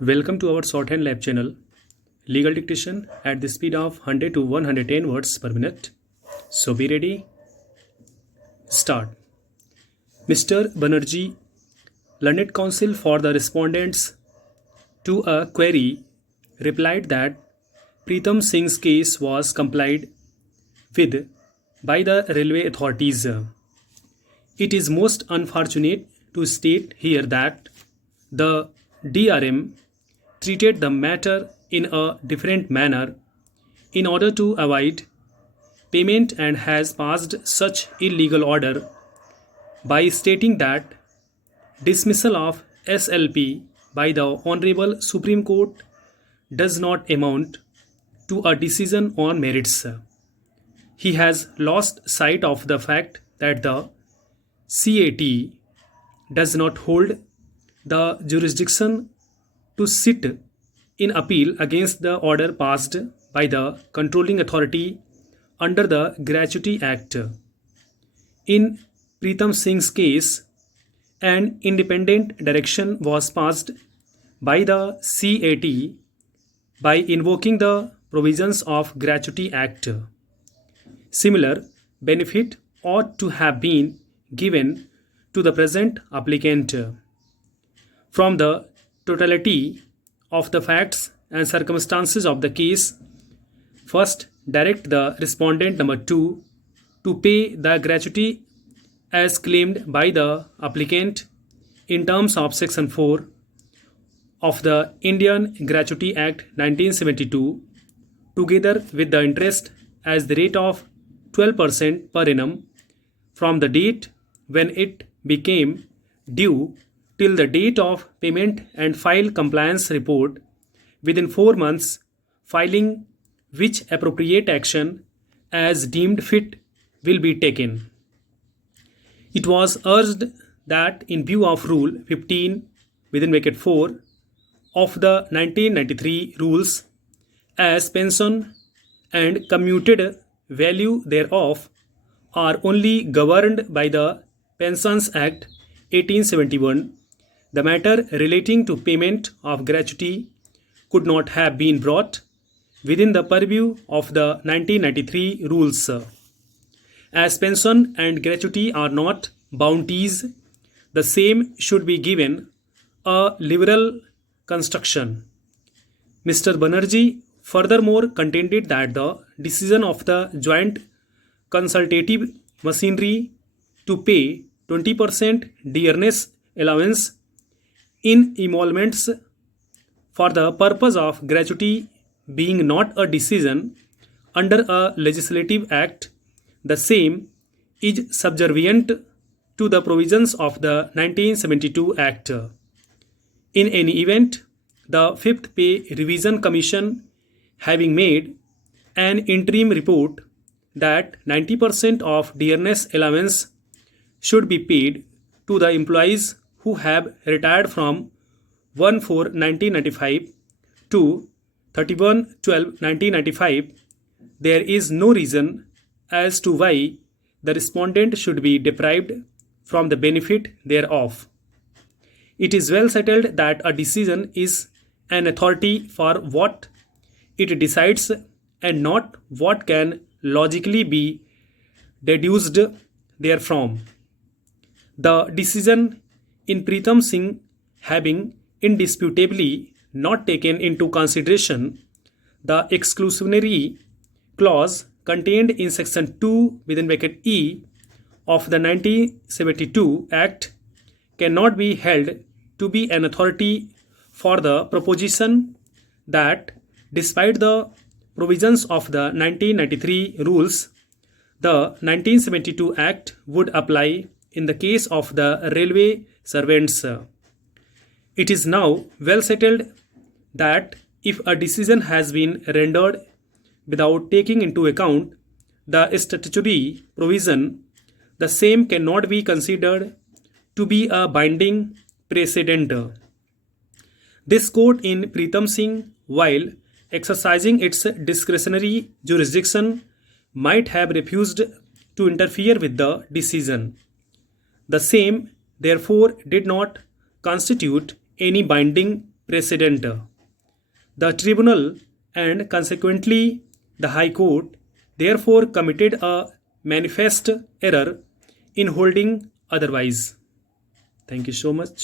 Welcome to our shorthand lab channel, legal dictation at the speed of 100 to 110 words per minute. So be ready. Start. Mr. Banerjee, learned counsel for the respondents to a query, replied that Pritam Singh's case was complied with by the railway authorities. It is most unfortunate to state here that the DRM treated the matter in a different manner in order to avoid payment and has passed such illegal order by stating that dismissal of SLP by the Honorable Supreme Court does not amount to a decision on merits. He has lost sight of the fact that the CAT does not hold the jurisdiction to sit in appeal against the order passed by the controlling authority under the Gratuity Act. In Pritam Singh's case, an independent direction was passed by the CAT by invoking the provisions of Gratuity Act. Similar benefit ought to have been given to the present applicant. From the totality of the facts and circumstances of the case, first direct the respondent number 2 to pay the gratuity as claimed by the applicant in terms of section 4 of the Indian Gratuity Act 1972, together with the interest as the rate of 12% per annum from the date when it became due till the date of payment, and file compliance report within 4 months, filing which appropriate action as deemed fit will be taken. It was urged that in view of Rule 15 within bracket 4 of the 1993 rules, as pension and commuted value thereof are only governed by the Pensions Act 1871, the matter relating to payment of gratuity could not have been brought within the purview of the 1993 rules. As pension and gratuity are not bounties, the same should be given a liberal construction. Mr. Banerjee furthermore contended that the decision of the joint consultative machinery to pay 20% dearness allowance in emoluments for the purpose of gratuity being not a decision under a legislative act, the same is subservient to the provisions of the 1972 Act. In any event, the Fifth Pay Revision Commission, having made an interim report that 90% of dearness allowance should be paid to the employees who have retired from 1/4/1995 to 31/12/1995, there is no reason as to why the respondent should be deprived from the benefit thereof. It is well settled that a decision is an authority for what it decides and not what can logically be deduced therefrom. The decision in Pritam Singh having indisputably not taken into consideration the exclusionary clause contained in section 2 within bracket E of the 1972 Act cannot be held to be an authority for the proposition that despite the provisions of the 1993 rules, the 1972 Act would apply in the case of the railway servants. It is now well settled that if a decision has been rendered without taking into account the statutory provision, the same cannot be considered to be a binding precedent. This court in Pritam Singh, while exercising its discretionary jurisdiction, might have refused to interfere with the decision. The same, therefore, did not constitute any binding precedent. The tribunal and consequently the High Court therefore committed a manifest error in holding otherwise. Thank you so much.